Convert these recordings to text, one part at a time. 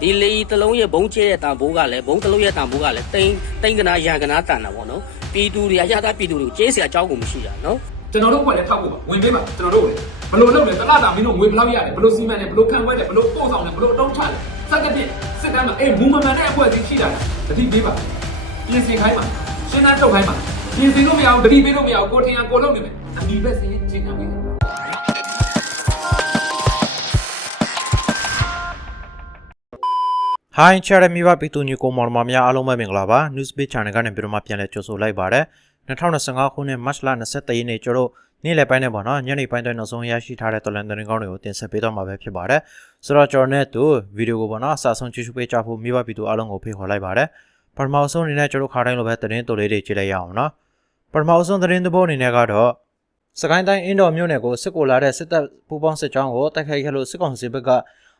ဒီလေတလုံးရဲ့ဘုံကျဲရဲ့တန်ဖိုးကလည်းဘုံတလုံးရဲ့တန်ဖိုးကလည်းတိန်တိန်ကနာရန်ကနာတန်တာပေါ့နော်ပြည်သူတွေအရသာပြည်သူတွေကိုကျေးစရာအကြောင်းကိုမရှိတာနော်ကျွန်တော်တို့ကလည်းထောက်ဖို့ပါဝင်ပေးပါကျွန်တော်တို့လည်းဘလို့လုပ်လဲတလားတာမင်းတို့ငွေဘလောက်ရတယ်ဘလို့စီမံတယ်ဘလို့ခံွက်တယ်ဘလို့ပို့ဆောင်တယ်ဘလို့အတုံးချတယ်စသဖြင့်စစ်တမ်းမှာအေးမူမမှန်တဲ့အဖွဲ့အစည်းရှိတာတတိပေးပါပြင်ဆင်ခိုင်းပါရှင်းတန်းထုတ်ခိုင်းပါပြင်ဆင်လို့မရအောင်တတိပေးလို့မရအောင်ကိုထင်ရကိုလုံးနေမယ်အမိဘက်စင်းချင်းခံပေးတယ် ဟိုင်းချရမီပါပီတူညီကိုမော်မများအားလုံးပဲမင်္ဂလာပါ Newsbeat Channel ကနေပြီးတော့မှပြန်လည်ကြိုဆိုလိုက်ပါရစေ2025ခုနှစ်မတ်လ23ရက်နေ့ကျတော့နေ့လယ်ပိုင်းနဲ့ပေါ့နော်ညနေပိုင်းတွင်နောက်ဆုံးရရှိထားတဲ့တော်လန်သတင်းကောင်းတွေကိုတင်ဆက်ပေးတော့မှာပဲဖြစ်ပါတယ်ဆိုတော့ကျွန်တော်နဲ့တူဗီဒီယိုကိုပေါ့နော်အစဆုံးကြည့်ရှုပေးကြဖို့မိဘပီတူအားလုံးကိုဖိတ်ခေါ်လိုက်ပါတယ်ပထမဆုံးအနေနဲ့ကျွန်တော်ခါတိုင်းလိုပဲသတင်းတိုလေးတွေကြည့်လိုက်ရအောင်နော်ပထမဆုံးသတင်းသဘောအနေနဲ့ကတော့စကိုင်းတိုင်းအင်းတော်မြို့နယ်ကိုစစ်ကိုလာတဲ့စစ်တပ်ပူးပေါင်းစစ်ကြောင်းကိုတိုက်ခိုက်ခဲ့လို့စစ်ကောင်စီဘက်က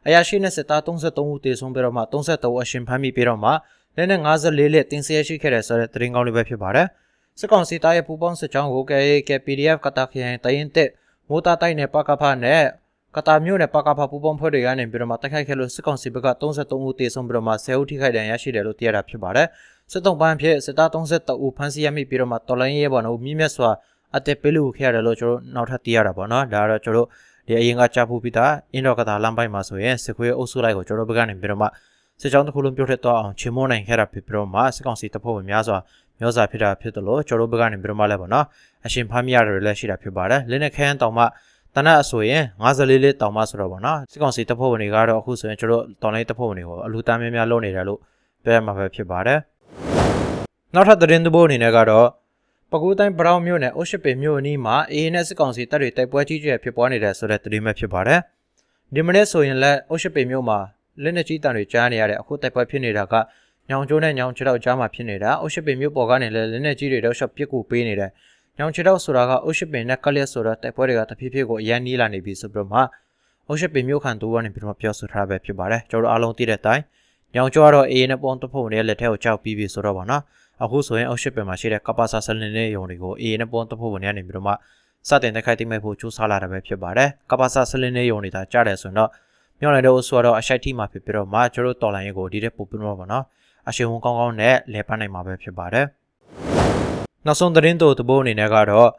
အရာရှိနဲ့စစ်သား33ဦးတေဆုံးပြီးတော့မှ33ဦးအရှင်ဖမ်းမိပြီးတော့မှလက်နဲ့54လက်တင်ဆက်ရှိခဲ့တဲ့ဆိုတဲ့သတင်းကောင်းလေးပဲဖြစ်ပါတယ်။စစ်ကောင်စီတပ်ရဲ့ပူးပေါင်းစစ်ကြောင်းကို KK PDF ကတာခရိုင်တရင်တက်မိုးတာတိုက်နဲ့ပကဖနဲ့ကတာမျိုးနဲ့ပကဖပူးပေါင်းဖွဲ့တွေကနေပြီးတော့မှတိုက်ခိုက်ခဲ့လို့စစ်ကောင်စီဘက်က33ဦးတေဆုံးပြီးတော့မှ10ဦးထိခိုက်ဒဏ်ရာရရှိတယ်လို့သိရတာဖြစ်ပါတယ်။စစ်တုံးပန်းဖြစ်စစ်သား32ဦးဖမ်းဆီးရမိပြီးတော့မှတော်လိုင်းရဲဘော်နော်မြင့်မြတ်စွာအသက်ပေးလို့ခဲ့ရတယ်လို့ကျွန်တော်နောက်ထပ်သိရတာပေါ့နော်။ဒါကတော့ကျွန်တော် ဒီအရင်ကကြားဖူးပြီးသားအင်းတော်ကတာလမ်းပိုင်းမှာဆိုရင်စစ်ခွေးအုပ်စုလိုက်ကိုကျွန်တော်ဘက်ကနေပြီးတော့မှစစ်ကြောင်းတစ်ခုလုံးပြုတ်ထက်တော့အောင်ချေမိုးနိုင်ခဲ့တာဖြစ်ပြီးတော့မှစစ်ကောင်စီတပ်ဖွဲ့ဝင်များစွာမျိုးစာဖြစ်တာဖြစ်တယ်လို့ကျွန်တော်ဘက်ကနေပြီးတော့မှလည်းပေါ့နော်အရှင်ဖမ်းမိရတယ်လည်းရှိတာဖြစ်ပါတယ်လင်းနဲ့ခန်းတောင်မှတနက်အဆိုရင်54လေးတောင်မှဆိုတော့ပေါ့နော်စစ်ကောင်စီတပ်ဖွဲ့ဝင်တွေကတော့အခုဆိုရင်ကျွန်တော်တောင်လိုင်းတပ်ဖွဲ့ဝင်တွေကိုအလူတန်းများများလုပ်နေတယ်လို့ပြောရမှာပဲဖြစ်ပါတယ်နောက်ထပ်သတင်းသဘောအနေနဲ့ကတော့ ပကူးတိုင်းဘရောင်းမြို့နယ်အိုရှိပေမြို့အနီးမှာအေးနဲ့စစ်ကောင်စီတပ်တွေတိုက်ပွဲကြီးကျယ်ဖြစ်ပွားနေတဲ့ဆိုတဲ့သတင်းပဲဖြစ်ပါတယ်။ဒီမနေ့ဆိုရင်လည်းအိုရှိပေမြို့မှာလက်နက်ကြီးတံတွေကြားနေရတဲ့အခုတိုက်ပွဲဖြစ်နေတာကညောင်ကျိုးနဲ့ညောင်ချီတော့ကြားမှာဖြစ်နေတာအိုရှိပေမြို့ပေါ်ကနေလည်းလက်နက်ကြီးတွေတော့ရှော့ပစ်ကူပေးနေတယ်။ညောင်ချီတော့ဆိုတာကအိုရှိပေနဲ့ကလျက်ဆိုတော့တိုက်ပွဲတွေကတဖြည်းဖြည်းကိုအရန်နီးလာနေပြီဆိုပြီးတော့မှအိုရှိပေမြို့ခံတူကနေပြီးတော့ပြောဆိုထားပဲဖြစ်ပါတယ်။ကျွန်တော်တို့အားလုံးသိတဲ့အတိုင်းညောင်ကျိုးကတော့အေးနဲ့ပုံတဖို့နဲ့လက်ထက်ကိုကြောက်ပြီးပြီဆိုတော့ပါနော်။ အခုဆိုရင်အောက်ရှစ်ပင်မှာရှိတဲ့ကပ္ပစာဆလင်းတဲ့ယုံတွေကို AA နဲ့ပုံတဖို့ဝင်ရနေပြီးတော့မှစတင်တိုက်ခိုက်တိမဲ့ဖို့ကြိုးစားလာတာပဲဖြစ်ပါတယ်။ကပ္ပစာဆလင်းတဲ့ယုံတွေဒါကြားတယ်ဆိုရင်တော့မြောက်နေတဲ့အိုဆိုတော့အရှိုက်ထိမှာဖြစ်ပြီးတော့မှကျတို့တော်လိုင်းရေးကိုဒီတဲ့ပို့ပြီးတော့ပါနော်။အရှိန်ဝန်ကောင်းကောင်းနဲ့လဲပန်းနိုင်မှာပဲဖြစ်ပါတယ်။နောက်ဆုံးသတင်းတို့တဘိုးအနေနဲ့ကတော့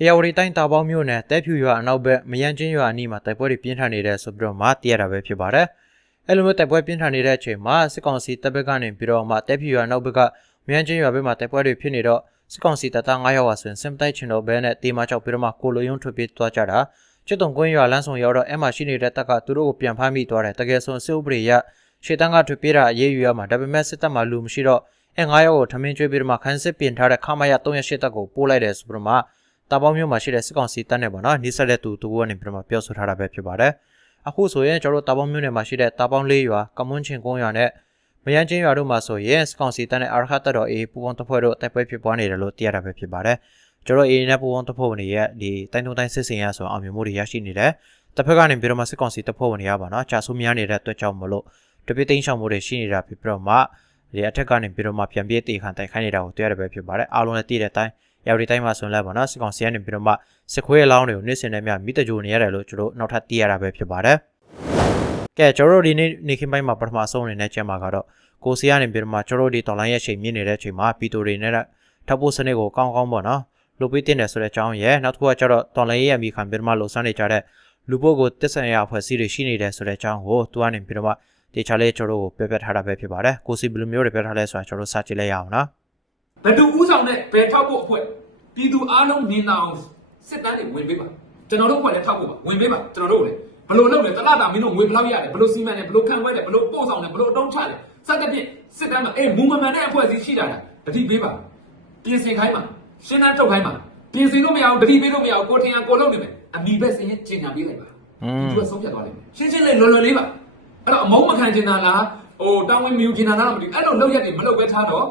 အေယာဝတီတိုင်းတာပေါင်းမြို့နယ်တဲဖြူရွာအနောက်ဘက်မယန်းချင်းရွာအနီးမှာတိုက်ပွဲတွေပြင်းထန်နေတဲ့ဆိုပြီးတော့မှသိရတာပဲဖြစ်ပါတယ်။အဲလိုမျိုးတိုက်ပွဲပြင်းထန်နေတဲ့အချိန်မှာစစ်ကောင်စီတပ်ဘက်ကနေပြီးတော့မှတဲဖြူရွာနောက်ဘက်က မြန်ချင်းရွာဘက်မှာတိုက်ပွဲတွေဖြစ်နေတော့စစ်ကောင်စီတပ်သား9ယောက်ဟာဆိုရင်စင်တိုက်ချင်တော့ဘဲနဲ့တေးမချောက်ပြီးတော့မှကိုလိုယုံထွက်ပြေးသွားကြတာချစ်တုံကွင်းရွာလမ်းဆောင်ရောက်တော့အဲ့မှာရှိနေတဲ့တပ်ကသူတို့ကိုပြန်ဖမ်းမိသွားတယ်တကယ်ဆိုစစ်ဥပဒေရရှေတန်းကထွက်ပြေးတာအေးအေးရမှာဒါပေမဲ့စစ်တပ်မှာလူမရှိတော့အဲ9ယောက်ကိုထမင်းကျွေးပြီးတော့မှခန်းစစ်ပြင်ထားတဲ့ခမရ308တပ်ကိုပို့လိုက်တယ်ဆိုပြီးတော့မှတာပေါင်းမျိုးမှာရှိတဲ့စစ်ကောင်စီတပ်နဲ့ပေါ့နော်နှိစက်တဲ့သူတူကနေပြီးတော့မှပြောဆိုထားတာပဲဖြစ်ပါတယ်အခုဆိုရင်ကျွန်တော်တို့တာပေါင်းမျိုးနယ်မှာရှိတဲ့တာပေါင်း၄ရွာကမွန်းချင်းကုန်းရွာနဲ့ မယန်းချင်းရွာတို့မှာဆိုရင်စကောင်စီတန်းနဲ့အာရခတ်တော်အေးပူပေါင်းတပ်ဖွဲ့တို့တိုက်ပွဲဖြစ်ပွားနေတယ်လို့သိရတာပဲဖြစ်ပါတယ်။ကျွန်တော်အေးနဲ့ပူပေါင်းတပ်ဖွဲ့ဝင်တွေရဲ့ဒီတိုင်းတုံတိုင်းစစ်စင်ရဆိုအောင်မြင်မှုတွေရရှိနေတယ်။တစ်ဖက်ကနေပြီးတော့မှစကောင်စီတပ်ဖွဲ့ဝင်တွေရပါတော့။ကြာဆိုးများနေတဲ့အတွက်ကြောင့်မလို့တပိသိန်းဆောင်မှုတွေရှိနေတာဖြစ်ပြီးတော့မှဒီအထက်ကနေပြီးတော့မှပြန်ပြေးတေခံတိုက်ခိုင်းနေတာကိုတွေ့ရတာပဲဖြစ်ပါတယ်။အားလုံးလည်းသိတဲ့အတိုင်းရောက်ဒီတိုင်းမှာဆိုရင်လည်းပါနော်စကောင်စီကနေပြီးတော့မှစစ်ခွေးအလောင်းတွေကိုနေ့စဉ်နဲ့မြမိတကြိုနေရတယ်လို့ကျွန်တော်နောက်ထပ်သိရတာပဲဖြစ်ပါတယ်။ ကဲကျွန်တော်တို့ဒီနေ့နေခင်းပိုင်းမှာပထမဆုံးအနေနဲ့ကျမ်းမှာကတော့ကိုစီကနေပြီးတော့မှကျွန်တော်တို့ဒီတော်လိုင်းရဲ့ချိန်မြင့်နေတဲ့အချိန်မှာပီတိုတွေနဲ့ထပ်ဖို့စနစ်ကိုကောင်းကောင်းပေါ့နော်လုပ်ပေးတင်တယ်ဆိုတဲ့အကြောင်းရဲ့နောက်တစ်ခုကကျတော့တော်လိုင်းရဲ့အမိခံပြီးတော့မှလှုပ်ဆန်းနေကြတဲ့လူပုဂ္ဂိုလ်တက်ဆန်ရအဖွဲ့အစည်းတွေရှိနေတယ်ဆိုတဲ့အကြောင်းကိုသူကနေပြီးတော့မှတေချာလေးကျွန်တော်တို့ကိုပြပြထားတာပဲဖြစ်ပါတယ်ကိုစီဘယ်လိုမျိုးတွေပြထားလဲဆိုတာကျွန်တော်တို့စကြည့်လိုက်ရအောင်နော်ဘယ်သူဥဆောင်တဲ့ဘယ်ထောက်ဖို့အဖွဲ့ပြည်သူအားလုံးမြင်အောင်စစ်တမ်းတွေဝင်ပေးပါကျွန်တော်တို့ကလည်းထောက်ဖို့ပါဝင်ပေးပါကျွန်တော်တို့လည်း ဘလို့လုပ်လဲတလားတာမင်းတို့ငွေဘလောက်ရတယ်ဘလို့စီမံတယ်ဘလို့ခံခွဲတယ်ဘလို့ပို့ဆောင်တယ်ဘလို့အတုံးချတယ်စက်ကပြည့်စစ်တမ်းမှာအေးမူမမှန်တဲ့အဖွဲ့အစည်းရှိတာလားတတိပေးပါပြင်ဆင်ခိုင်းပါရှင်းတန်းထုတ်ခိုင်းပါပြင်ဆင်လို့မရအောင်တတိပေးလို့မရအောင်ကိုထင်ရကိုလုပ်နေမယ်အမိဘက်စင်းရင်ကျင်ညာပေးလိုက်ပါอืมသူကဆုံးဖြတ်သွားလိမ့်မယ်ရှင်းရှင်းလေးလွယ်လွယ်လေးပါအဲ့တော့အမုန်းမခံချင်တာလားဟိုတောင်းဝင်မယူချင်တာလားမသိဘူးအဲ့လိုလောက်ရက်တွေမလုပ်ပဲထားတော့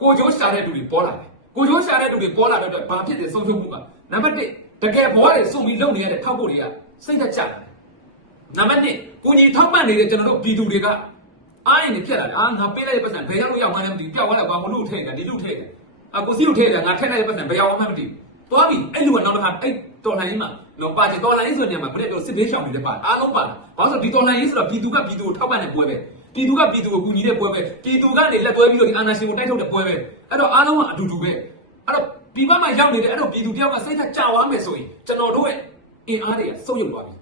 ကိုကျိုးရှာတဲ့လူတွေပေါ်လာတယ်ကိုကျိုးရှာတဲ့လူတွေပေါ်လာတော့ဘာဖြစ်တယ်ဆုံးရှုံးမှုကနံပါတ်1တကယ်ဘောတွေစုံပြီးလုပ်နေရတဲ့ထောက်ဖို့တွေကစိတ်သက်ကြတယ် နံပါတ်2ကိုကြီးထောက်ပံ့နေတဲ့ကျွန်တော်တို့ပြည်သူတွေကအားရင်နေဖြစ်လာတယ်အာငါပေးလိုက်တဲ့ပတ်စံဘယ်ရောက်လို့ရောက်မှန်းလည်းမသိဘူးပျောက်သွားတယ်ကွာမလို့ထည့်တယ်ဒီလူထည့်တယ်အကိုစီလူထည့်တယ်ငါထည့်လိုက်တဲ့ပတ်စံဘယ်ရောက်မှန်းမသိဘူးသွားပြီအဲ့လူကနောက်တစ်ခါအဲ့တော်လှန်ရေးမှာတော့ပါချင်တော်လှန်ရေးဆိုတဲ့နေရာမှာဘယ်လိုစစ်ဘေးရှောင်နေလဲပါအားလုံးပါဘာလို့ဆိုဒီတော်လှန်ရေးဆိုတော့ပြည်သူကပြည်သူကိုထောက်ပံ့တဲ့ပွဲပဲပြည်သူကပြည်သူကိုကူညီတဲ့ပွဲပဲပြည်သူကနေလက်တွဲပြီးတော့ဒီအာဏာရှင်ကိုတိုက်ထုတ်တဲ့ပွဲပဲအဲ့တော့အားလုံးကအတူတူပဲအဲ့တော့ဒီဘက်မှာရောက်နေတဲ့အဲ့တော့ပြည်သူတယောက်ကစိတ်သက်ကြွားမယ်ဆိုရင်ကျွန်တော်တို့ရဲ့အင်အားတွေကဆုတ်ယုတ်သွားပြီ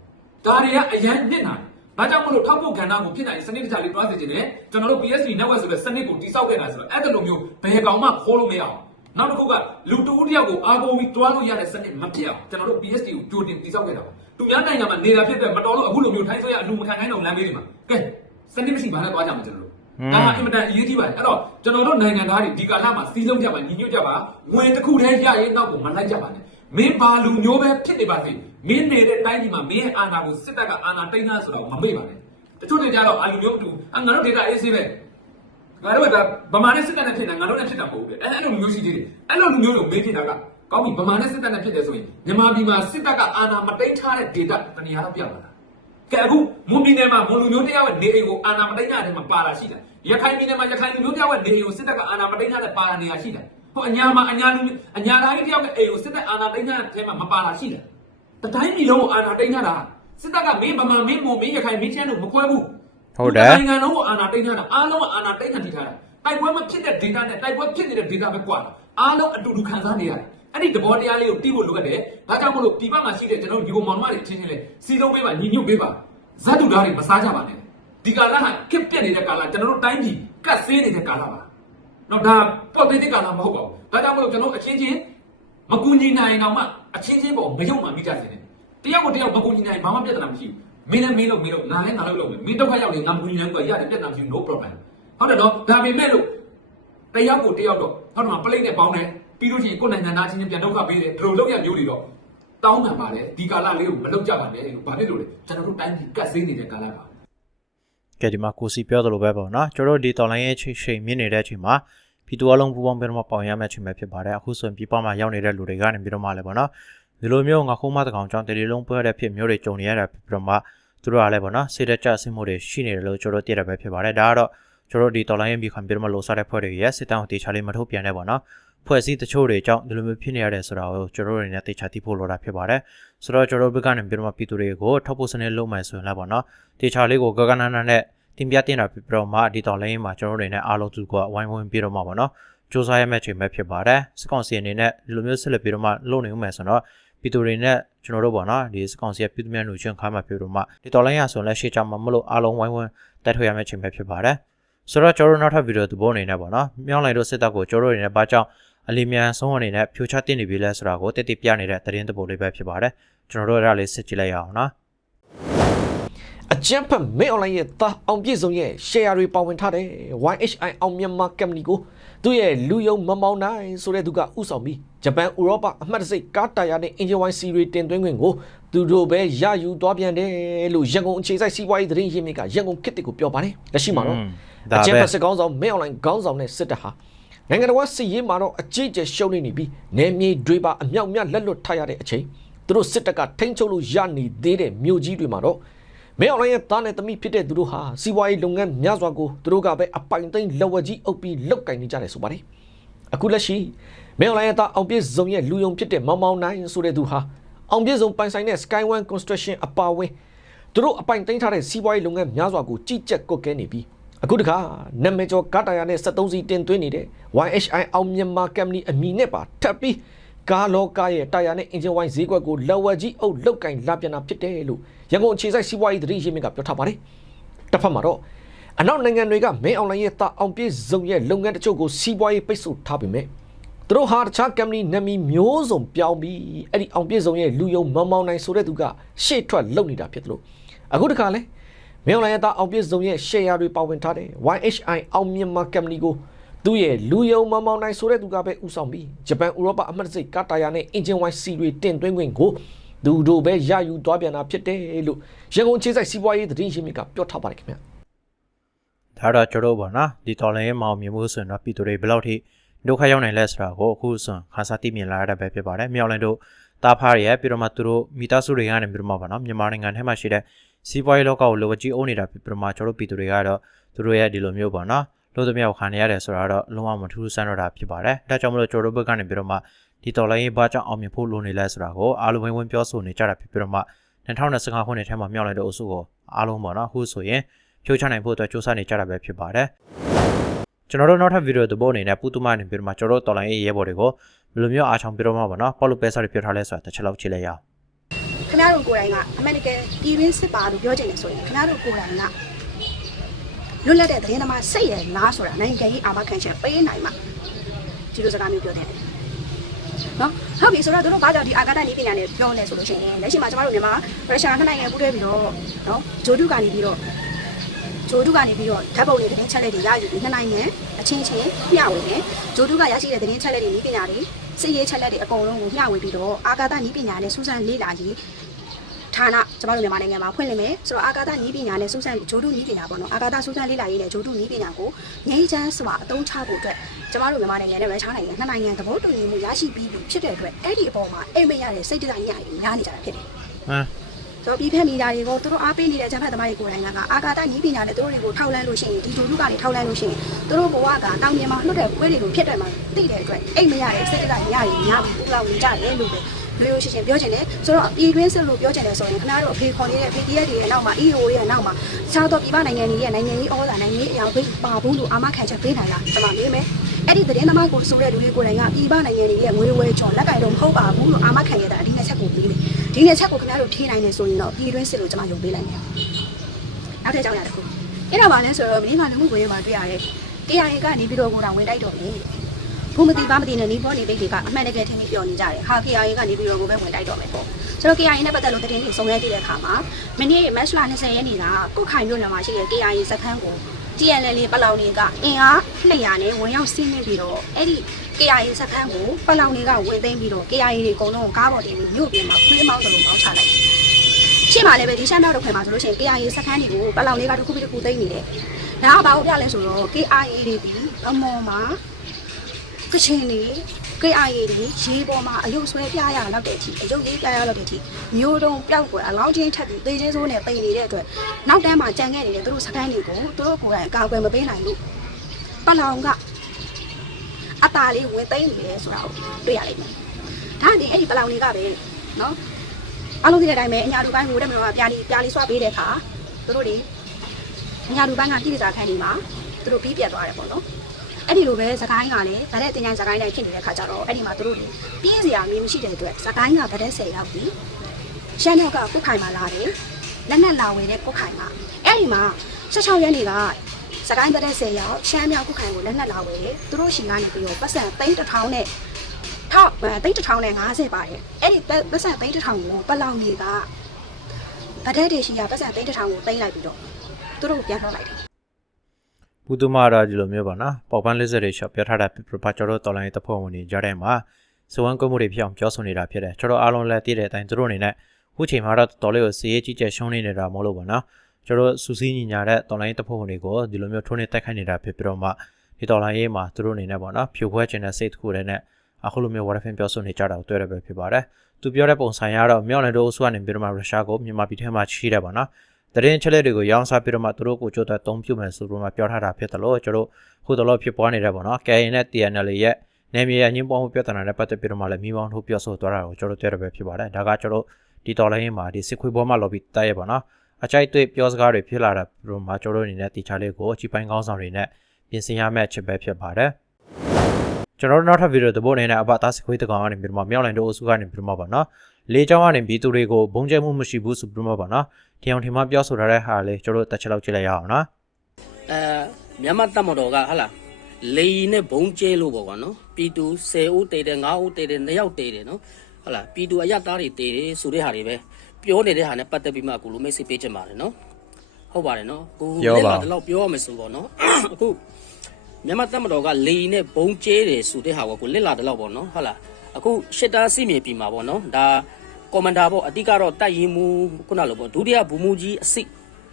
ဒါတွေကအရန်နစ်နာတယ်ဒါကြောင့်မလို့ထောက်ဖို့ကဏ္ဍကိုဖြစ်နိုင်စနစ်တကျလေးတွားစေချင်တယ်ကျွန်တော်တို့ PSD network ဆိုတဲ့စနစ်ကိုတိစောက်ခဲ့တာဆိုတော့အဲ့ဒါလိုမျိုးဘယ်ကောင်မှခိုးလို့မရအောင်နောက်တစ်ခုကလူတူဦးတယောက်ကိုအားကိုးပြီးတွားလို့ရတဲ့စနစ်မဖြစ်အောင်ကျွန်တော်တို့ PSD ကိုကြိုတင်တိစောက်ခဲ့တာပါသူများနိုင်ငံမှာနေတာဖြစ်တဲ့မတော်လို့အခုလိုမျိုးထိုင်းဆွဲရအလူမခံနိုင်တော့လမ်းမေးဒီမှာကဲစနစ်မရှိဘာလဲတွားကြမှာကျွန်တော်တို့ဒါကအင်မတန်အရေးကြီးပါတယ်အဲ့တော့ကျွန်တော်တို့နိုင်ငံသားတွေဒီကာလမှာစီးလုံးကြပါညီညွတ်ကြပါဝင်တစ်ခုတည်းရရင်နောက်ကိုမလိုက်ကြပါနဲ့မင်းဘာလူမျိုးပဲဖြစ်နေပါစေ မင်းနေတဲ့တိုင်းပြည်မှာမင်းရဲ့အာဏာကိုစစ်တပ်ကအာဏာသိမ်းတာဆိုတော့မမေ့ပါနဲ့တချို့တွေကြတော့အာလူမျိုးမတူအငါတို့ဒေတာအေးဆေးပဲငါတို့ကဗမာနဲ့စစ်တပ်နဲ့ဖြစ်နေငါတို့နဲ့ဖြစ်တာမဟုတ်ဘူးအဲ့အဲ့လိုလူမျိုးရှိသေးတယ်အဲ့လိုလူမျိုးကိုမေးဖြစ်တာကကောင်းပြီဗမာနဲ့စစ်တပ်နဲ့ဖြစ်တယ်ဆိုရင်မြန်မာပြည်မှာစစ်တပ်ကအာဏာမသိမ်းထားတဲ့ဒေတာတနေရာတော့ပြတ်လာတာကဲအခုမွန်ပြည်နယ်မှာမွန်လူမျိုးတယောက်ရဲ့နေအိမ်ကိုအာဏာမသိမ်းတဲ့မှာပါလာရှိတယ်။ရခိုင်ပြည်နယ်မှာရခိုင်လူမျိုးတယောက်ရဲ့နေအိမ်ကိုစစ်တပ်ကအာဏာမသိမ်းတဲ့ပါလာနေရရှိတယ်။ဟောအညာမှာအညာလူအညာသားကြီးတယောက်ရဲ့အိမ်ကိုစစ်တပ်အာဏာသိမ်းတဲ့အထဲမှာမပါလာရှိတယ်။ တတိုင်းပြည်လုံးကိုအာဏာသိမ်းတာစစ်တပ်ကမင်းဗမာမင်းမွန်မင်းရခိုင်မင်းချမ်းတို့မခွဲဘူးဟုတ်တယ်နိုင်ငံလုံးကိုအာဏာသိမ်းတာအားလုံးကအာဏာသိမ်းခံတည်ထားတာ။တိုက်ပွဲမဖြစ်တဲ့ data နဲ့တိုက်ပွဲဖြစ်နေတဲ့ data ပဲကွာ။အားလုံးအတူတူခံစားနေရတယ်။အဲ့ဒီသဘောတရားလေးကိုတီးဖို့လိုအပ်တယ်။ဒါကြောင့်မလို့ပြည်ပမှာရှိတဲ့ကျွန်တော်တို့ဒီကိုမောင်နှမတွေအချင်းချင်းလေးစီလုံးပေးပါညီညွတ်ပေးပါဇတ်တူသားတွေမစားကြပါနဲ့။ဒီကာလဟာခက်ပြက်နေတဲ့ကာလကျွန်တော်တို့တိုင်းပြည်ကတ်ဆေးနေတဲ့ကာလပါ။တော့ဒါပေါ်တဲ့ကာလမဟုတ်ပါဘူး။ဒါကြောင့်မလို့ကျွန်တော်အချင်းချင်း မကူညီနိုင်တော့မှအချင်းချင်းပေါ်မယုံမှမိကြစေနဲ့။တယောက်ကိုတယောက်မကူညီနိုင်ဘာမှပြဿနာမရှိဘူး။မင်းလည်းမင်းလို့မင်းလို့ငါလည်းငါလို့လို့မင်းဒုက္ခရောက်နေငါမကူညီနိုင်ဘူးကရတယ်ပြဿနာမရှိဘူး no problem ။ဟုတ်တယ်နော်ဒါပေမဲ့လို့တယောက်ကိုတယောက်တော့ဟုတ်တယ်မပလိတ်နဲ့ပေါင်းတယ်ပြီးလို့ရှိရင်ကိုယ်နိုင်ငံသားချင်းချင်းပြန်ဒုက္ခပေးတယ်ဒီလိုလုပ်ရမျိုးတွေတော့တောင်းပန်ပါလေဒီကာလလေးကိုမလုပ်ကြပါနဲ့လို့ဘာဖြစ်လို့လဲကျွန်တော်တို့တိုင်းပြည်ကတ်ဆေးနေတဲ့ကာလပါကဲဒီမှာကိုစီပြောသလိုပဲပေါ့နော်ကျွန်တော်တို့ဒီတော်လိုင်းရဲ့ချိန်ချိန်မြင့်နေတဲ့အချိန်မှာ ပြည်သူအလုံးပူပေါင်းပြီးတော့မှပေါင်ရမယ့်အချိန်ပဲဖြစ်ပါတယ်အခုဆိုရင်ပြည်ပမှာရောက်နေတဲ့လူတွေကနေပြီးတော့မှလည်းပေါ့နော်ဒီလိုမျိုးငါခုံးမတကောင်ကြောင့်တလီလုံးပွဲတဲ့ဖြစ်မျိုးတွေကြုံနေရတာဖြစ်ပြီးတော့မှသူတို့ကလည်းပေါ့နော်စေတဲ့ကြဆင်းမှုတွေရှိနေတယ်လို့ကျွန်တော်တို့သိရပဲဖြစ်ပါတယ်ဒါကတော့ကျွန်တော်တို့ဒီတော်လိုင်းရဲ့ပြည်ခံပြီးတော့မှလိုစားတဲ့ဖွဲ့တွေရဲ့စစ်တမ်းကိုတေချာလေးမထုတ်ပြန်နေပေါ့နော်ဖွဲ့စည်းတချို့တွေကြောင့်ဒီလိုမျိုးဖြစ်နေရတယ်ဆိုတာကိုကျွန်တော်တို့တွေနဲ့တေချာသိဖို့လိုတာဖြစ်ပါတယ်ဆိုတော့ကျွန်တော်တို့ဘက်ကနေပြီးတော့မှပြည်သူတွေကိုထောက်ဖို့စနစ်လုပ်မယ်ဆိုရင်လည်းပေါ့နော်တေချာလေးကိုဂဂနနနဲ့ တင်ပြတင်တာပြပြတော့မှဒီတော်လိုင်းမှာကျွန်တော်တို့တွေနဲ့အားလုံးသူကဝိုင်းဝန်းပြီးတော့မှပေါ့နော်စူးစမ်းရမယ့်ချိန်ပဲဖြစ်ပါတယ်စကောင်စီအနေနဲ့ဒီလိုမျိုးဆက်လက်ပြီးတော့မှလုပ်နေဦးမယ်ဆိုတော့ပြည်သူတွေနဲ့ကျွန်တော်တို့ပေါ့နော်ဒီစကောင်စီရဲ့ပြည်သူများလူချင်းခါမှပြတော့မှဒီတော်လိုင်းရဆိုရင်လည်းရှေ့ချမှာမလို့အားလုံးဝိုင်းဝန်းတိုက်ထွက်ရမယ့်ချိန်ပဲဖြစ်ပါတယ်ဆိုတော့ကျွန်တော်တို့နောက်ထပ်ဗီဒီယိုသဘောအနေနဲ့ပေါ့နော်မြောင်းလိုက်တို့စစ်တပ်ကိုကျွန်တော်တို့တွေနဲ့ဘာကြောင့်အလီမြန်ဆုံးအနေနဲ့ဖြိုချတင်နေပြီလဲဆိုတာကိုတိတိပြနေတဲ့သတင်းသဘောလေးပဲဖြစ်ပါတယ်ကျွန်တော်တို့အဲ့ဒါလေးစစ်ကြည့်လိုက်ရအောင်နော် အကြမ်းဖက်မင်းအွန်လိုင်းရဲ့တာအောင်ပြည့်စုံရဲ့ share တွေပါဝင်ထားတယ် YHI အောင်မြန်မာ company ကိုသူ့ရဲ့လူယုံမမောင်းနိုင်ဆိုတဲ့သူကဥဆောင်ပြီးဂျပန်ဥရောပအမှတ်တစိတ်ကားတာယာနဲ့ Engine Y series တင်သွင်းခွင့်ကိုသူတို့ပဲရယူသွားပြန်တယ်လို့ရန်ကုန်အခြေစိုက်စီးပွားရေးသတင်းရင်းမြစ်ကရန်ကုန်ခေတ်တစ်ကိုပြောပါတယ်လက်ရှိမှာတော့อืมဒါအကြမ်းပဲဖက်စစ်ကောင်းဆောင်မင်းအွန်လိုင်းခေါင်းဆောင်နဲ့စစ်တပ်ဟာနိုင်ငံတော်စစ်ရေးမှာတော့အကြီးအကျယ်ရှုံးနေနေပြီးနယ်မြေတွေပါအမြောက်အများလက်လွတ်ထားရတဲ့အချိန်သူတို့စစ်တပ်ကထိန်းချုပ်လို့ရနေသေးတဲ့မြို့ကြီးတွေမှာတော့ မဲအွန်လိုင်းရဲ့သားနဲ့သမီးဖြစ်တဲ့သူတို့ဟာစီးပွားရေးလုပ်ငန်းများစွာကိုသူတို့ကပဲအပိုင်သိမ်းလက်ဝက်ကြီးအုပ်ပြီးလုတ်ကင်နေကြတယ်ဆိုပါတယ်။အခုလက်ရှိမဲအွန်လိုင်းရဲ့သားအောင်ပြည့်စုံရဲ့လူယုံဖြစ်တဲ့မောင်မောင်နိုင်ဆိုတဲ့သူဟာအောင်ပြည့်စုံပိုင်ဆိုင်တဲ့ Sky One Construction အပါအဝင်သူတို့အပိုင်သိမ်းထားတဲ့စီးပွားရေးလုပ်ငန်းများစွာကိုကြီးကြပ်ကွက်ကဲနေပြီးအခုတခါနာမည်ကျော်ကာတာယာနဲ့73စီတင်သွင်းနေတဲ့ YHI အောင်မြန်မာ Company အမည်နဲ့ပါထပ်ပြီးကားလောကရဲ့တာယာနဲ့အင်ဂျင်ဝိုင်းဈေးကွက်ကိုလက်ဝက်ကြီးအုပ်လုတ်ကင်လာပြန်တာဖြစ်တယ်လို့ ရန်ကုန်အခြေစိုက်စီးပွားရေးသတိရင်းမြစ်ကပြောထားပါတယ်။တစ်ဖက်မှာတော့အနောက်နိုင်ငံတွေကမင်းအွန်လိုင်းရဲ့တာအောင်ပြည့်စုံရဲ့လုပ်ငန်းတချို့ကိုစီးပွားရေးပိတ်ဆို့ထားပေမဲ့သူတို့ဟာတခြား company နာမည်မျိုးစုံပြောင်းပြီးအဲ့ဒီအောင်ပြည့်စုံရဲ့လူယုံမောင်မောင်နိုင်ဆိုတဲ့သူကရှေ့ထွက်လုပ်နေတာဖြစ်တယ်လို့အခုတခါလဲမင်းအွန်လိုင်းရဲ့တာအောင်ပြည့်စုံရဲ့ share တွေပါဝင်ထားတဲ့ YHI အောင်မြန်မာ company ကိုသူ့ရဲ့လူယုံမောင်မောင်နိုင်ဆိုတဲ့သူကပဲဥဆောင်ပြီးဂျပန်ဥရောပအမှတ်တံဆိပ်ကာတာယာနဲ့ engine wine စီတွေတင်သွင်းခွင့်ကို သူတို့ပဲရယူသွားပြန်တာဖြစ်တယ်လို့ရန်ကုန်ခြေစိုက်စီးပွားရေးသတင်းရင်းမြစ်ကပြောထားပါတယ်ခင်ဗျာဒါတော့ကျွန်တော်တို့ပေါ့နော်ဒီတော်လိုင်းရဲ့မောင်မြင်မှုဆိုရင်တော့ပြည်သူတွေဘယ်လောက်ထိဒုက္ခရောက်နိုင်လဲဆိုတာကိုအခုဆိုခါစားသိမြင်လာရတာပဲဖြစ်ပါတယ်မြောက်လိုင်းတို့တာဖားတွေရဲ့ပြီးတော့မှသူတို့မိသားစုတွေကနေပြီးတော့မှပေါ့နော်မြန်မာနိုင်ငံထဲမှာရှိတဲ့စီးပွားရေးလောကကိုလိုဝကြီးအုံးနေတာပြီးတော့မှကျွန်တော်တို့ပြည်သူတွေကတော့သူတို့ရဲ့ဒီလိုမျိုးပေါ့နော်လို့သမျှကိုခံနေရတယ်ဆိုတာတော့လုံးဝမထူးဆန်းတော့တာဖြစ်ပါတယ်ဒါကြောင့်မလို့ကျွန်တော်တို့ဘက်ကနေပြီးတော့မှ ဒီတော်လိုင်းရေးဘာကြောင့်အောင်မြင်ဖို့လိုနေလဲဆိုတာကိုအားလုံးဝင်းဝင်းပြောဆိုနေကြတာဖြစ်ပြီးတော့မှ2025ခုနှစ်ထဲမှာမြောက်လိုက်တဲ့အုပ်စုကိုအားလုံးပေါ့နော်အခုဆိုရင်ဖြိုးချနိုင်ဖို့အတွက်စူးစမ်းနေကြတာပဲဖြစ်ပါတယ်ကျွန်တော်တို့နောက်ထပ်ဗီဒီယိုတစ်ပုဒ်အနေနဲ့ပူတူမနေပြီးတော့မှကျွန်တော်တို့တော်လိုင်းရေးရဲဘော်တွေကိုဘယ်လိုမျိုးအားချောင်ပြီးတော့မှပေါ့နော်ပေါလုပဲစားတွေပြောထားလဲဆိုတာတစ်ချက်လောက်ကြည့်လိုက်ရအောင်ခင်ဗျားတို့ကိုယ်တိုင်ကအမေရိကန်ပြည်တွင်းစစ်ပါလို့ပြောချင်တယ်ဆိုရင်ခင်ဗျားတို့ကိုယ်တိုင်ကလွတ်လပ်တဲ့သတင်းသမားစိတ်ရလားဆိုတာနိုင်ငံရေးအာမခံချက်ပေးနိုင်မှာဒီလိုစကားမျိုးပြောတယ် နော်ဟုတ်ပြီဆိုတော့တို့ဘာကြောင့်ဒီအာဂါတနီးပညာနဲ့ပြောလဲဆိုလို့ရှိရင်လက်ရှိမှာကျမတို့မြန်မာရုရှားနှစ်နိုင်ငံပူးတွဲပြီးတော့နော်ဂျိုဒုကနေပြီးတော့ဂျိုဒုကနေပြီးတော့ဓာတ်ပုံတွေသတင်းချက်လက်တွေရယူပြီးနှစ်နိုင်ငံအချင်းချင်းမျှဝေတယ်ဂျိုဒုကရရှိတဲ့သတင်းချက်လက်တွေနီးပညာတွေစစ်ရေးချက်လက်တွေအကုန်လုံးကိုမျှဝေပြီးတော့အာဂါတနီးပညာနဲ့စူးစမ်းလေ့လာရေး ဌာနကျမတို့မြန်မာနိုင်ငံမှာဖွင့်လှစ်မယ်ဆိုတော့အာကာသနည်းပညာနဲ့စူးစမ်းဂျိုဒုနည်းပညာပေါ့နော်အာကာသစူးစမ်းလေ့လာရေးနဲ့ဂျိုဒုနည်းပညာကိုငြိမ်းချမ်းစွာအသုံးချဖို့အတွက်ကျမတို့မြန်မာနိုင်ငံနဲ့ရုရှားနိုင်ငံနှစ်နိုင်ငံသဘောတူညီမှုရရှိပြီးပြီဖြစ်တဲ့အတွက်အဲ့ဒီအပေါ်မှာအိမ်မက်ရတဲ့စိတ်တရားညရည်များနေကြတာဖြစ်တယ်ဟမ်ဆိုတော့ပြီးဖက်မီတာတွေကိုသူတို့အားပေးနေတဲ့ဂျပန်သမားတွေကိုယ်တိုင်ကအာကာသနည်းပညာနဲ့သူတို့တွေကိုထောက်လန်းလို့ရှိရင်ဒီဂျိုဒုကနေထောက်လန်းလို့ရှိရင်သူတို့ဘဝကတောင်ပြင်မှာလွတ်တဲ့ပွဲတွေကိုဖြစ်တယ်မှာသိတဲ့အတွက်အိမ်မက်ရတဲ့စိတ်တရားညရည်များပြီးပူလောင်နေကြတယ်လို့ပဲ ဘယ်လိုရှိချင်းပြောချင်လဲဆိုတော့ပြည်တွင်းစစ်လို့ပြောချင်တယ်ဆိုရင်ခင်ဗျားတို့အဖေခေါ်နေတဲ့ PDF တွေရဲ့နောက်မှာ EO ရဲ့နောက်မှာခြားသောပြည်ပနိုင်ငံတွေရဲ့နိုင်ငံရေးဩဇာနိုင်ငံရေးအရာဝိပါဘူးလို့အာမခံချက်ပေးနိုင်လားကျွန်မမေးမယ်အဲ့ဒီသတင်းသမားကိုဆိုတဲ့လူတွေကိုယ်တိုင်ကပြည်ပနိုင်ငံတွေရဲ့ငွေဝဲချော်လက်ကင်တော့မဟုတ်ပါဘူးလို့အာမခံရတာဒီနှစ်ချက်ကိုပြီးတယ်ဒီနှစ်ချက်ကိုခင်ဗျားတို့ဖြေနိုင်တယ်ဆိုရင်တော့ပြည်တွင်းစစ်လို့ကျွန်မယုံပေးလိုက်မယ်နောက်ထပ်ကြောင်းရတစ်ခုအဲ့တော့ဗာလဲဆိုတော့မင်းကလူမှုကွန်ရက်မှာတွေ့ရတယ် KIA ကနေပြီးတော့ကိုယ်တော်ဝင်တိုက်တော့လေ ဘုမတိပါမတိနဲ့နေပေါ်နေတိတ်တွေကအမှန်တကယ်ထင်ပြီးပြောနေကြတယ်ဟာ KIA ကနေပြီးတော့ကိုပဲဝင်တိုက်တော့မယ်ပေါ့ဆိုတော့ KIA နဲ့ပတ်သက်လို့သတင်းတွေစုံစမ်းကြည့်တဲ့အခါမှာမနေ့ match လ20ရက်နေ့ကကုတ်ခိုင်မြို့နယ်မှာရှိတဲ့ KIA စခန်းကို TNL ပလောင်တွေကအင်အား200နဲ့ဝင်ရောက်စီးနင်းပြီးတော့အဲ့ဒီ KIA စခန်းကိုပလောင်တွေကဝင်သိမ်းပြီးတော့ KIA တွေအကုန်လုံးကားပေါ်တင်ပြီးမြို့ပြင်မှာခွေးမောင်းတယ်လို့မောင်းချလိုက်တယ်ရှင်းပါလေပဲဒီရှမ်းမြောက်တော့ခွဲမှာဆိုလို့ရှိရင် KIA စခန်းတွေကိုပလောင်တွေကတစ်ခုပြီးတစ်ခုသိမ်းနေတယ်ဒါကဘာလို့ပြလဲဆိုတော့ KIA တွေဒီအမော်မှာ ကချင်တွေကြိတ်အားရည်တွေရေးပေါ်မှာအယုတ်ဆွဲပြရလောက်တဲ့အထိအယုတ်ရေးပြရလောက်တဲ့အထိမျိုးတုံပျောက်ကွယ်အလောင်းချင်းထက်ပြီးသေချင်းစိုးနဲ့တိမ်နေတဲ့အတွက်နောက်တန်းမှာကြံခဲ့နေတဲ့သူတို့စကိုင်းတွေကိုသူတို့ကိုယ်တိုင်အကာအကွယ်မပေးနိုင်လို့ပလောင်ကအตาလေးဝင်သိမ့်နေတယ်ဆိုတာကိုတွေ့ရလိမ့်မယ်ဒါနဲ့အဲ့ဒီပလောင်တွေကပဲနော်အလုံးသိတဲ့အတိုင်းပဲအညာလူပိုင်းကိုတက်မလို့ပြာလီပြာလီဆွပေးတဲ့အခါသူတို့တွေအညာလူပိုင်းကပြည်စာခန်းဒီမှာသူတို့ပြီးပြတ်သွားတယ်ပေါ့နော် အဲ့ဒီလိုပဲစကိုင်းကလည်းဗတဲ့တင်ချိုင်းစကိုင်းတိုင်းဖြစ်နေတဲ့ခါကျတော့အဲ့ဒီမှာသူတို့ပြင်းစရာမင်းမရှိတဲ့အတွက်စကိုင်းကဗတဲ့ဆယ်ရောက်ပြီရှမ်းမြောက်ကကုတ်ခိုင်မှာလာတယ်လက်နက်လာဝယ်တဲ့ကုတ်ခိုင်မှာအဲ့ဒီမှာ16ရက်နေ့ကစကိုင်းဗတဲ့ဆယ်ရောက်ရှမ်းမြောက်ကုတ်ခိုင်ကိုလက်နက်လာဝယ်တယ်သူတို့ရှိကနေပြီးတော့ပတ်စံသိန်းတစ်ထောင်နဲ့ထောက်သိန်းတစ်ထောင်နဲ့50ပါတယ်အဲ့ဒီပတ်စံသိန်းတစ်ထောင်ကိုပလောင်တွေကဗတဲ့တွေရှိရပတ်စံသိန်းတစ်ထောင်ကိုသိမ်းလိုက်ပြီးတော့သူတို့ကိုပြန်ထုတ်လိုက်တယ် ပူတူမတော့ဒီလိုမျိုးပါနော်ပေါပန်းလေးစက်တွေရှော့ပြောထားတာဖြစ်ပြပါကျွန်တော်တို့တော်လိုင်းတပ်ဖွဲ့ဝင်တွေကြားထဲမှာစဝမ်းကွမှုတွေဖြစ်အောင်ပြောဆိုနေတာဖြစ်တယ်ကျွန်တော်အားလုံးလည်းသိတဲ့အတိုင်းသူတို့အနေနဲ့ခုချိန်မှာတော့တော်လေးကိုစီရေးကြီးကျယ်ရှုံးနေနေတာမဟုတ်လို့ပါနော်ကျွန်တော်စူးစီးညီညာတဲ့တော်လိုင်းတပ်ဖွဲ့ဝင်တွေကိုဒီလိုမျိုးထိုးနေတိုက်ခိုက်နေတာဖြစ်ပြီးတော့မှဒီတော်လိုင်းရေးမှာသူတို့အနေနဲ့ပေါ့နော်ဖြိုခွဲခြင်းတဲ့စိတ်တစ်ခုတည်းနဲ့အခုလိုမျိုးဝါရဖင်ပြောဆိုနေကြတာကိုတွေ့ရပဲဖြစ်ပါတယ်သူပြောတဲ့ပုံစံရတော့မြောက်နယ်တို့အစိုးရနေပြီးတော့မှရုရှားကိုမြန်မာပြည်ထဲမှာချီးတယ်ပေါ့နော် တရင်ချက်လက်တွေကိုရောင်းစားပြီးတော့မှသူတို့ကိုကြိုးတက်တုံးပြုမယ်ဆိုတော့မှပြောထားတာဖြစ်တယ်လို့ကျွန်တော်ခုတော်လို့ဖြစ်ပွားနေတယ်ပေါ့နော် KN နဲ့ TNL ရဲ့နေမြေရညှင်းပွားမှုပြဿနာနဲ့ပတ်သက်ပြီးတော့မှလည်းမိမောင်းထုတ်ပြောဆိုသွားတာကိုကျွန်တော်တွေ့ရပဲဖြစ်ပါတယ်ဒါကကျွန်တော်ဒီတော်လိုင်းမှာဒီစစ်ခွေးဘောမှာ lobby တိုက်ရပါနော်အကြိုက်တွေ့ပြောစကားတွေဖြစ်လာတာပြီးတော့မှကျွန်တော်အနေနဲ့တီချာလေးကိုအချိပိုင်းကောင်းဆောင်တွေနဲ့ပြင်ဆင်ရမယ့်အချက်ပဲဖြစ်ပါတယ်ကျွန်တော်တို့နောက်ထပ်ဗီဒီယိုသဘောအနေနဲ့အဘသားစစ်ခွေးတကောင်ကနေပြီးတော့မှမြောက်လိုင်းတို့အစုကနေပြီးတော့မှပါနော် လေးချောင်းကနေပြီးသူတွေကိုဘုံကျဲမှုမရှိဘူးဆိုပြီးတော့မှပါနော်ထင်အောင်ထင်မှပြောဆိုထားတဲ့ဟာလေးကျွန်တော်တို့တစ်ချက်လောက်ကြည့်လိုက်ရအောင်နော်အဲမြန်မာတပ်မတော်ကဟာလားလေရင်နဲ့ဘုံကျဲလို့ပေါ့ကွာနော်ပြည်သူ10ဦးတေတယ်9ဦးတေတယ်2ယောက်တေတယ်နော်ဟာလားပြည်သူအရသားတွေတေတယ်ဆိုတဲ့ဟာတွေပဲပြောနေတဲ့ဟာနဲ့ပတ်သက်ပြီးမှအခုလိုမိတ်ဆက်ပေးချင်ပါတယ်နော်ဟုတ်ပါတယ်နော်အခုဒီလောက်ပြောရမယ်ဆိုပေါ့နော်အခုမြန်မာတပ်မတော်ကလေရင်နဲ့ဘုံကျဲတယ်ဆိုတဲ့ဟာကိုကိုလစ်လာတဲ့လောက်ပေါ့နော်ဟာလား အခုရှစ်တာစီမြေပြည်မှာပေါ့နော်ဒါကွန်မန်ဒါပေါ့အတိကတော့တိုက်ရင်မူခုနလိုပေါ့ဒုတိယဘူမူကြီးအစ်စ်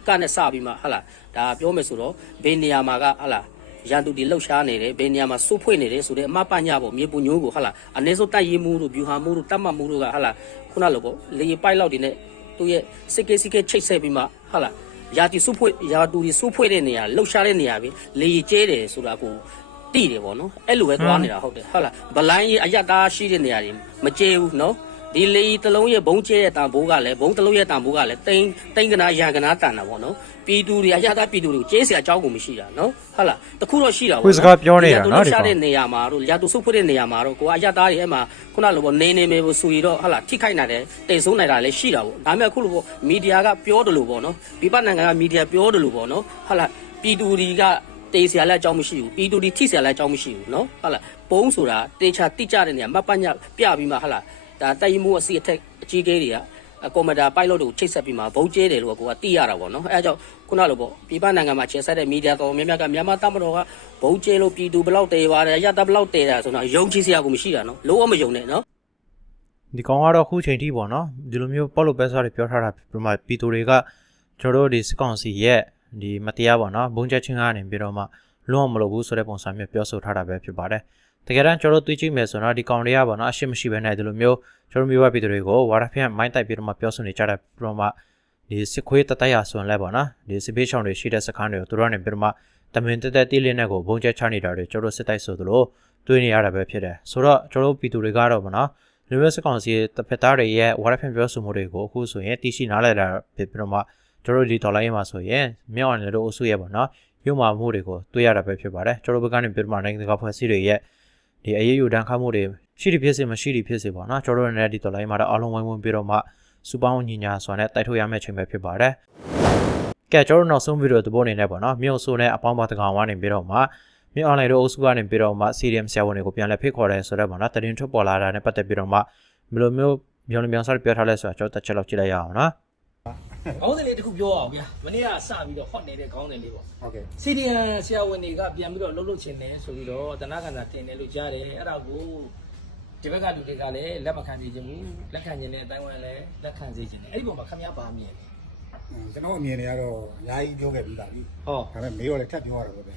ကနဲ့စပြီးမှဟာလားဒါပြောမယ်ဆိုတော့ဘေးနေရာမှာကဟာလားရန်သူတွေလှုပ်ရှားနေတယ်ဘေးနေရာမှာစိုးဖွေ့နေတယ်ဆိုတဲ့အမပညာပေါ့မြေပူညိုးကိုဟာလားအ ਨੇ ဆုံးတိုက်ရင်မူတို့ဗျူဟာမူတို့တတ်မှတ်မူတို့ကဟာလားခုနလိုပေါ့လေရင်ပိုက်လောက်တွေနဲ့သူ့ရဲ့စစ်ကေစစ်ကေချိတ်ဆက်ပြီးမှဟာလားရာတီစုဖွေ့ရာတူတွေစုဖွေ့တဲ့နေရာလှုပ်ရှားတဲ့နေရာပဲလေရင်ကျဲတယ်ဆိုတာကို တိတယ်ပေါ့နော်အဲ့လိုပဲသွားနေတာဟုတ်တယ်ဟုတ်လားဗလိုင်းကြီးအယက်သားရှိတဲ့နေရာတွေမကျဲဘူးနော်ဒီလေတလုံးရဲ့ဘုံကျဲတဲ့တန်ဖိုးကလည်းဘုံတလုံးရဲ့တန်ဖိုးကလည်းတိန်တိန်ကနာရန်ကနာတန်တာပေါ့နော်ပြည်သူတွေအရသာပြည်သူတွေကိုကျေးစရာအကြောင်းကိုမရှိတာနော်ဟုတ်လားတခုတော့ရှိတာပေါ့ခွေးစကားပြောနေတာနော်ဒီရှာကောင်တဲ့နေရာမှာတို့ရာတူဆုပ်ဖွတဲ့နေရာမှာတို့ကိုကအရသာတွေအဲ့မှာခုနလိုပေါ့နေနေမေဖို့ဆိုရတော့ဟုတ်လားထိခိုက်နိုင်တယ်တိတ်ဆုံးနိုင်တာလည်းရှိတာပေါ့ဒါပေမဲ့အခုလိုပေါ့မီဒီယာကပြောတယ်လို့ပေါ့နော်ပြပနိုင်ငံကမီဒီယာပြောတယ်လို့ပေါ့နော်ဟုတ်လားပြည်သူတွေက တေးစရာလည်းအကြောင်းမရှိဘူးပြည်သူတွေထိစရာလည်းအကြောင်းမရှိဘူးနော်ဟုတ်လားပုံးဆိုတာတေချာတိကျတဲ့နေရာမတ်ပညပြပြီးမှဟုတ်လားဒါတိုက်မှုအစီအထက်အကြီးကြီးတွေကအကွန်ပျူတာပိုက်လော့တွေကိုချိတ်ဆက်ပြီးမှဘုံကျဲတယ်လို့ကိုကသိရတာပေါ့နော်အဲအကြောင့်ခုနလိုပေါ့ပြည်ပနိုင်ငံမှာခြေဆက်တဲ့မီဒီယာတော်များများကမြန်မာတပ်မတော်ကဘုံကျဲလို့ပြည်သူဘယ်လောက်တည်ပါတယ်ရတပ်ဘယ်လောက်တည်တာဆိုတော့ယုံကြည်စရာကိုမရှိတာနော်လုံးဝမယုံနဲ့နော်ဒီကောင်ကတော့ခုချိန်ထိပေါ့နော်ဒီလိုမျိုးပေါ့လို့ပဲစားတွေပြောထားတာပြမပီတိုတွေကကျွန်တော်တို့ဒီစကောင်စီရဲ့ ဒီမတရားပေါ့နော်ဘုံချက်ချင်းကနေပြီးတော့မှလုံးဝမလုပ်ဘူးဆိုတဲ့ပုံစံမျိုးပြောဆိုထားတာပဲဖြစ်ပါတယ်တကယ်တမ်းကျွန်တော်တို့သိကြည့်မယ်ဆိုတော့ဒီကောင်တွေကပေါ့နော်အရှိမရှိပဲနဲ့ဒီလိုမျိုးကျွန်တော်မျိုးဝပီတိုတွေကိုဝါရဖျက်မိုင်းတိုက်ပြီးတော့မှပြောဆိုနေကြတဲ့ပြတော့မှဒီစစ်ခွေးတတိုက်ရဆိုရင်လည်းပေါ့နော်ဒီစစ်ဘေးချောင်းတွေရှိတဲ့စခန်းတွေကိုသူတို့ကနေပြီးတော့မှတမင်တက်တက်တီးလင်းတဲ့ကိုဘုံချက်ချနေတာတွေကျွန်တော်တို့စစ်တိုက်ဆိုသလိုတွေးနေရတာပဲဖြစ်တယ်ဆိုတော့ကျွန်တော်တို့ပီတိုတွေကတော့ပေါ့နော်လူမျိုးစကောင်စီတစ်ဖက်သားတွေရဲ့ဝါရဖန်ပြောဆိုမှုတွေကိုအခုဆိုရင်တရှိနားလဲတာဖြစ်ပြီးတော့မှ ကျွန်တော်တို့ဒီဒေါ်လာရေးမှာဆိုရင်မြောက်အနေတို့အစုရဲ့ပေါ့နော်ရုံမာမှုတွေကိုတွေ့ရတာပဲဖြစ်ပါတယ်ကျွန်တော်တို့ဘက်ကနေပြီးတော့မှနိုင်ငံတကာဖွဲ့စည်းတွေရဲ့ဒီအရေးယူတန်းခတ်မှုတွေရှိတယ်ဖြစ်စေမရှိတယ်ဖြစ်စေပေါ့နော်ကျွန်တော်တို့လည်းဒီဒေါ်လာရေးမှာတော့အားလုံးဝိုင်းဝန်းပြီးတော့မှစူပေါင်းညီညာစွာနဲ့တိုက်ထုတ်ရမယ့်ချိန်ပဲဖြစ်ပါတယ်ကဲကျွန်တော်တို့နောက်ဆုံးဗီဒီယိုသဘောအနေနဲ့ပေါ့နော်မြို့ဆိုနဲ့အပေါင်းပါတကောင်ဝါနေပြီးတော့မှမြေအွန်လိုင်းတို့အုပ်စုကနေပြီးတော့မှ CDM ဆရာဝန်တွေကိုပြန်လဲဖိတ်ခေါ်တယ်ဆိုတော့ပေါ့နော်တရင်ထွက်ပေါ်လာတာနဲ့ပတ်သက်ပြီးတော့မှဘယ်လိုမျိုးပြောင်းပြောင်းစားပြောထားလဲဆိုတာကျွန်တော်တစ်ချက်လောက်ကြည့်လိုက်ရအောင်နော် ခေါင်းစဉ်လေးတစ်ခုပြောအောင်ဗျာမနေ့ကစပြီးတော့ဟော့နေတဲ့ခေါင်းစဉ်လေးပေါ့ဟုတ်ကဲ့စီဒီယန်ဆရာဝန်တွေကပြန်ပြီးတော့လှုပ်လှုပ်ချင်တယ်ဆိုပြီးတော့တနာခန္ဓာတင်တယ်လို့ကြားတယ်အဲ့ဒါကိုဒီဘက်ကလူတွေကလည်းလက်မခံကြခြင်းဘူးလက်ခံခြင်းနဲ့အတိုင်းဝိုင်းလည်းလက်ခံစေခြင်းတယ်အဲ့ဒီပုံမှာခမရပါမြင်တယ်အင်းကျွန်တော်အမြင်တွေကတော့အများကြီးပြောခဲ့ပြီးသားပြီဟောဒါပေမဲ့မေးတော့လည်းထပ်ပြောရတာပဲပဲ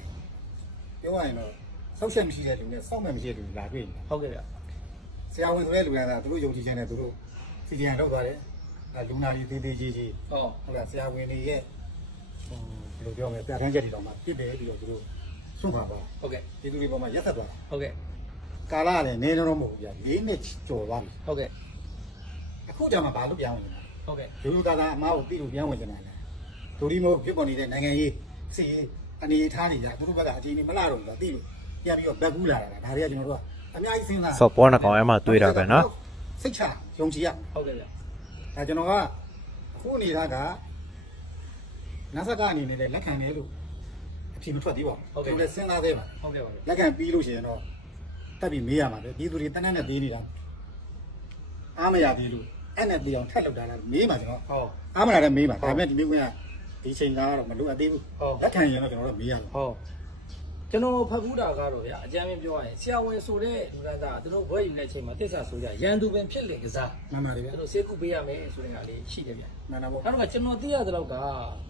ပြောရရင်တော့ဆောက်ချက်မရှိတဲ့လူနဲ့စောက်မဲ့မရှိတဲ့လူလာတွေ့နေတာဟုတ်ကဲ့ဗျဆရာဝန်ဆိုတဲ့လူတွေကသူတို့ယုံကြည်ခြင်းနဲ့သူတို့စီဒီအန်လောက်သွားတယ် အဲလူနာကြီးသေးသေးကြီးကြီးဟောဟုတ်လားဆရာဝန်တွေရဲ့ဟိုဘယ်လိုပြောမလဲပြဋ္ဌာန်းချက်တွေတော့မှပြစ်တယ်ပြီးတော့သူတို့ဆုံးမှာပါဟုတ်ကဲ့ဒီသူတွေပေါ်မှာရက်သက်သွားတာဟုတ်ကဲ့ကာလကလည်းနည်းတော့မဟုတ်ဘူးကြာ၄နှစ်ကျော်သွားပြီဟုတ်ကဲ့အခုကြာမှဘာလို့ပြောင်းဝင်နေတာဟုတ်ကဲ့လူလူသားသားအမားကိုပြီးလို့ပြောင်းဝင်နေတာလေဒူဒီမို့ဖြစ်ပေါ်နေတဲ့နိုင်ငံရေးစီရေးအနေအထားတွေကြာသူတို့ဘက်ကအချိန်ကြီးမလာတော့ဘူးလားသိလို့ပြန်ပြီးတော့ဘက်ကူးလာတာဒါတွေကကျွန်တော်တို့ကအများကြီးစဉ်းစားဆော့ပေါ်နှကောင်အဲ့မှာတွေ့တာပဲနော်စိတ်ချယုံကြည်ရဟုတ်ကဲ့ဗျ ဒါကျွန်တော်ကအခုအနေထားကနတ်ဆက်ကအနေနဲ့လည်းလက်ခံတယ်လို့အဖြေမထွက်သေးပါဘူးကျွန်တော်လည်းစဉ်းစားသေးပါဟုတ်ကဲ့ပါဗျလက်ခံပြီးလို့ရှိရင်တော့တက်ပြီးမေးရမှာပဲဒီသူတွေတန်းတန်းနဲ့သေးနေတာအားမရသေးလို့အဲ့နဲ့တရားထက်လောက်တာလားမေးမှာကျွန်တော်ဟောအားမလာတဲ့မေးပါဒါပေမဲ့ဒီမျိုးကဒီချိန်ကတော့မလိုအပ်သေးဘူးဟုတ်လက်ခံရင်တော့ကျွန်တော်တို့မေးရမှာဟော ကျွန်တော်ဖတ်ဘူးတာကတော့ဗျာအကြမ်းမြင်ပြောရရင်ဆရာဝန်ဆိုတဲ့လူသားကသူတို့ဘွဲယူနေတဲ့အချိန်မှာတစ္ဆာဆိုကြရန်သူပင်ဖြစ်လေကစားမှန်ပါတယ်ဗျာသူတို့ဆေးကုပေးရမယ်ဆိုတဲ့ဟာလေးရှိတယ်ဗျာမှန်တာပေါ့နောက်တော့ကျွန်တော်သိရသလောက်က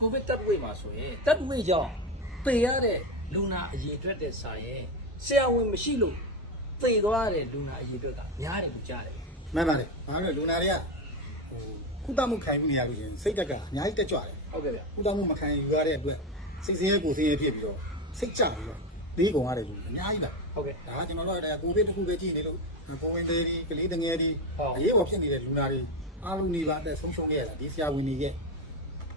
ကိုဗစ်တက်ဝေးမှာဆိုရင်တက်ဝေးကြောင့်ပေရတဲ့လူနာအရေအတွက်တဲ့စာရင်ဆရာဝန်မရှိလို့သေသွားတဲ့လူနာအရေအတွက်ကများတယ်လို့ကြားတယ်မှန်ပါတယ်ဘာလို့လဲလူနာတွေကဟိုကုသမှုခံမှုနေရလို့ရှိရင်စိတ်တက်ကအများကြီးတက်ကြွတယ်ဟုတ်ကဲ့ဗျကုသမှုမခံယူရတဲ့အတွက်စိတ်ဆင်းရဲကိုယ်ဆင်းရဲဖြစ်ပြီးတော့စိတ်ကြပြီးတော့ သေးကုန်ရတယ်လူအများကြီးပါဟုတ်ကဲ့ဒါကကျွန်တော်တို့ကကိုဗစ်တစ်ခုပဲကြည့်နေလို့ကိုဝင်သေးဒီကလေးတငယ်ဒီဟုတ်အရေးပေါ်ဖြစ်နေတဲ့လူနာတွေအားလုံးနေပါတဲ့ဆုံးရှုံးနေရတာဒီဆရာဝန်တွေရဲ့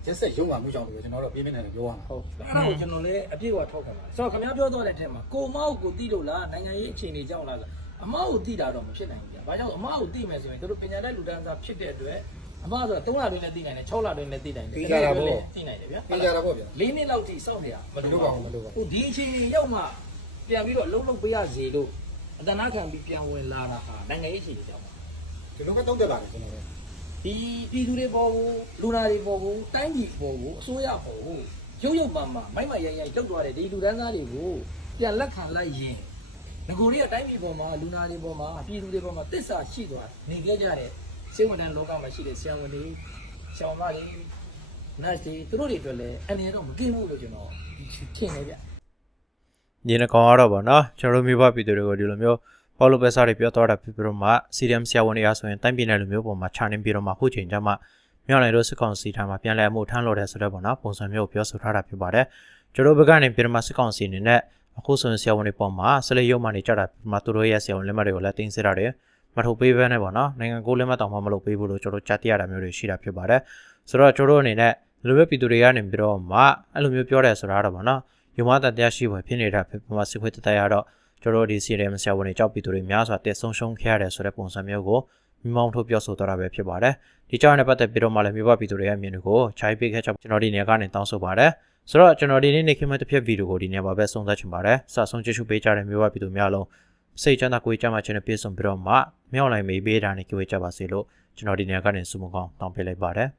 ရက်ဆက်ရုံးပါမှုကြောင့်လို့ကျွန်တော်တို့ပြင်းပြနေတယ်ပြောရမှာဟုတ်အဲ့ဒါကိုကျွန်တော်လည်းအပြည့်အဝထောက်ခံပါတယ်ဆိုတော့ခင်ဗျားပြောတော့တဲ့အထက်မှာကိုမောက်ကိုတိလို့လားနိုင်ငံရေးအခြေအနေကြောင့်လားဆိုအမောက်ကိုတိတာတော့မဖြစ်နိုင်ဘူးဗျာဘာကြောင့်အမောက်ကိုတိမယ်ဆိုရင်တို့ပညာတတ်လူတန်းစားဖြစ်တဲ့အတွက် အမောက်ဆိုတာ3လတွင်းလည်းတိနိုင်တယ်6လတွင်းလည်းတိနိုင်တယ်တိနိုင်တယ်ဗျာသိကြတာပေါ့ဗျာလေးနှစ်လောက်ထိစောင့်နေတာမလိုပါဘူးမလိုပါဘူးဟိုဒီအချိန်ကြီးရောက်မှပြန်ပြီးတော့အလုံးလုံးပေးရစီလို့အတနာခံပြီးပြန်ဝင်လာတာဟာနိုင်ငံရေးအခြေအနေကြောင့်ပါဒီလိုပဲတောင်းတက်ပါတယ်ကျွန်တော်တို့ဒီပြည်သူတွေပေါ်ကိုလူနာတွေပေါ်ကိုတိုင်းပြည်ပေါ်ကိုအစိုးရပေါ်ကိုရုပ်ရုပ်မှမှမိုက်မိုက်ရိုက်ရိုက်တုတ်သွားတဲ့ဒီလူဒန်းသားတွေကိုပြန်လက်ခံလိုက်ရင်ငကိုရီးကတိုင်းပြည်ပေါ်မှာလူနာတွေပေါ်မှာပြည်သူတွေပေါ်မှာတစ္ဆာရှိသွားနေကြကြတဲ့ စေဝန်တန်းလောကမှာရှိတဲ့ဆရာဝန်တွေရှောင်းမတွေ nice တွေသူတို့တွေအတွက်လည်းအနေနဲ့တော့မကင်းဘူးလို့ကျွန်တော်ထင်နေဗျညီနကောင်ကတော့ဗောနော်ကျွန်တော်တို့မျိုးပါပြည်သူတွေကိုဒီလိုမျိုးပေါ့လို့ပဲစားတွေပြောတော့တာဖြစ်ပြီးတော့မှ CDM ဆရာဝန်တွေအားဆိုရင်တိုင်းပြည်နယ်လိုမျိုးပုံမှာခြာနေပြီးတော့မှခုချိန်ကျမှမြောက်နိုင်တို့စစ်ကောင်စီထံမှာပြန်လဲအမှုထမ်းလို့တဲ့ဆိုတော့ဗောနော်ပုံစံမျိုးကိုပြောဆိုထားတာဖြစ်ပါတယ်ကျွန်တော်တို့ဘက်ကနေပြီးတော့မှစစ်ကောင်စီအနေနဲ့အခုဆိုရင်ဆရာဝန်တွေပုံမှာဆလေရုံမှနေကြတာပြီးမှသူတို့ရဲ့ဆရာဝန်လက်မှတ်တွေကိုလည်းတင်စစ်ရတယ် မထုတ်ပေးဘဲနဲ့ဗောနော်နိုင်ငံကိုလက်မှတ်တောင်မှမလုပ်ပေးဘူးလို့ကျွန်တော်တို့ကြားသိရတာမျိုးတွေရှိတာဖြစ်ပါတယ်ဆိုတော့ကျွန်တော်တို့အနေနဲ့ဒီလိုပဲပြည်သူတွေကနေပြီးတော့မှအဲ့လိုမျိုးပြောတယ်ဆိုတာတော့ဗောနော်ယူမတန်တရားရှိဖွယ်ဖြစ်နေတာဖြစ်ပမာစစ်ခွေးတတရတော့ကျွန်တော်တို့ဒီ CRM ဆရာဝန်တွေကြောက်ပြည်သူတွေများစွာတက်ဆုံးရှုံးခဲ့ရတယ်ဆိုတဲ့ပုံစံမျိုးကိုမိမောင်းထုတ်ပြောဆိုတော့တာပဲဖြစ်ပါတယ်ဒီကြောင့်လည်းပတ်သက်ပြီးတော့မှလည်းမြို့ပပြည်သူတွေရဲ့အမြင်တွေကိုခြိုက်ပေးခဲ့ချက်ကျွန်တော်ဒီနေရာကနေတောင်းဆိုပါတယ်ဆိုတော့ကျွန်တော်ဒီနေ့နေခင်းမဲ့တစ်ဖြတ်ဗီဒီယိုကိုဒီနေရာမှာပဲဆုံးသက်ချင်ပါတယ်စဆုံးကြည့်ရှုပေးကြတဲ့မြို့ပပြည်သူများလုံး စိတ်ချမ်းသာကိုယ်ကြမ်းမှခြင်းနဲ့ပြည့်စုံပြီးတော့မှမြောက်နိုင်မေးပေးတာနဲ့ကြွေးကြပါစေလို့ကျွန်တော်ဒီနေရာကနေဆုမကောင်းတောင်းပေးလိုက်ပါတယ်